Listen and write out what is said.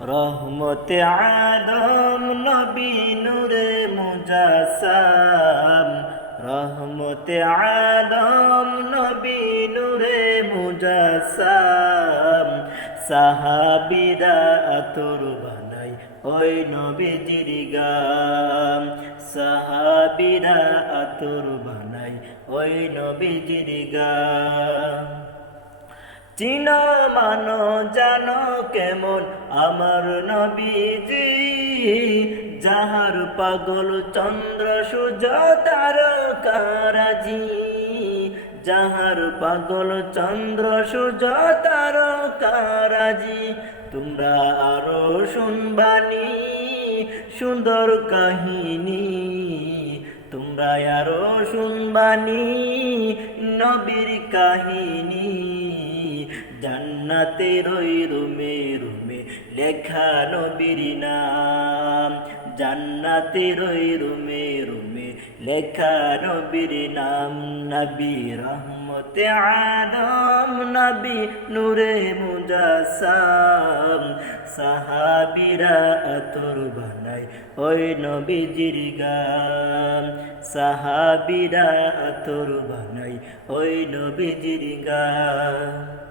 রহমতে আদম নবী নূরে মুজাসসাম, রহমতে আদম নবী নূরে মুজাসসাম। সাহাবীরা আতর বানাই ওই নবীজির গাম, সাহাবীরা আতর বানাই ওই নবীজির গাম। চিনো মানো জানো কেমন আমার নবীজি, যাহার পাগল চন্দ্র সূর্য তারকারাজি, যাহার পাগল চন্দ্র সূর্য তারকারাজি। তোমরা আরো শুনবানি সুন্দর কাহিনী, তোমরা আরো শুনবানি নবীর কাহিনী। জান্নাতের ওই রুমে রুমে লেখা নবীর নাম, জান্নাতের ওই রুমে রুমে লেখা নবীর নাম। নবী রহমতে আদম নবী নূরে মুজাসসাম, সাহাবীরা আতর বানাই ওই নবীজির গাম, সাহাবীরা আতর বানাই ওই নবীজির গাম।